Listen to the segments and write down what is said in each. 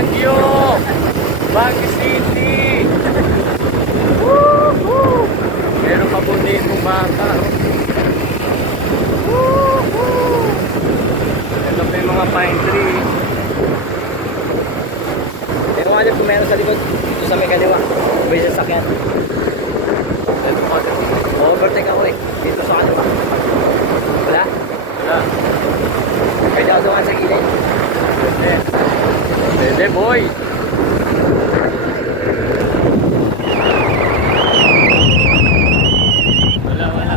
Baguio! Baguio City! Woohoo! Meron pa po ditong bata. Woohoo! Ito pa yung mga pine tree. Ito nga dyan kung meron sa likod. Ito sa may kaliwa. May sasakyan. Ito nga dyan. Overtake ako eh. Dito sa kaliwa. Wala? Wala. Pwede ako dumaan sa gilid. Pwede. Pwede boy. Wala, wala.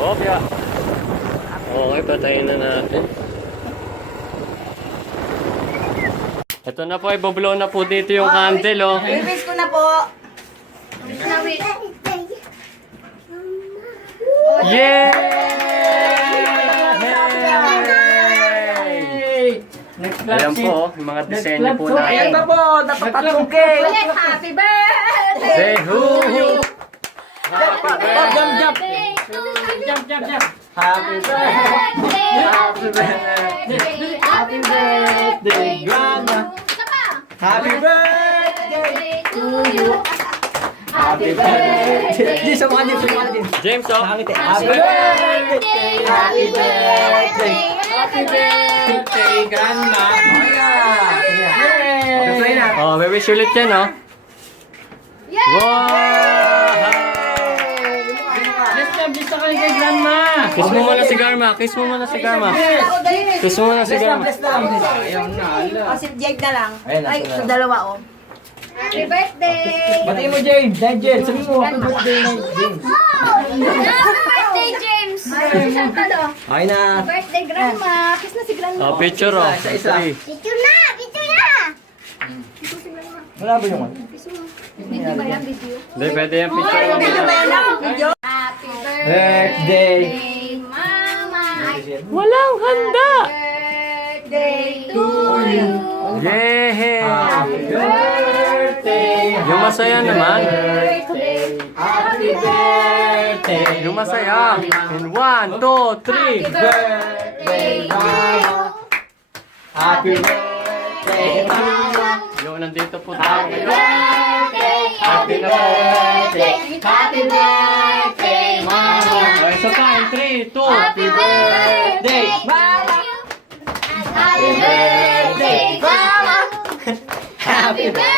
Opya. Okay, patayin na natin. Ito na po, ibablow na po dito yung candle, oh. Release ko na po. Yay! Ayan po, oh, yung mga disenyo po natin. Ayan pa po, dapat tatlong cake. Ulit, happy birthday! Say hoo-hoo! Jump, jump. Happy birthday. Happy birthday! Happy birthday! Grandma. Isa pa! Happy birthday to you! Happy birthday. Di sa mga din. James, oh. Happy birthday. Happy birthday. Happy birthday! Grandma. Yay! Oh, may wish ulit yan, oh. Yay! Wow! Bless ka kay Grandma. Kiss mo muna si Garma. Kiss mo muna si Garma. Kiss mo muna si Garma. Bless na. Ayun na. O, si Jake na lang. Ayun na, Ay, sila. sa dalawa, oh. Happy birthday! Batiin mo, James. James, sabi mo, happy birthday na James. Happy birthday, James! Chantal, oh. Ay na. Birthday, Grandma! Kiss na si Grandma. Oh, picture, oh. Isa. Three. Picture na! Picture na! Wala ba yung ano? Video ba yan? Video? Hindi, pwede yung picture. Happy Birthday. Mama! Walang handa! Birthday to you! Yay! Happy birthday. Yung masaya naman. Happy birthday. Yung masaya. In 1, 2, 3. Birthday, Mama. Happy birthday, Mama. Yung nandito po tayo Happy ngayon. birthday. Happy birthday. Happy birthday, Mama. Okay, so time, 3, 2. Happy birthday! Mama. Happy birthday, Mama! Happy birthday.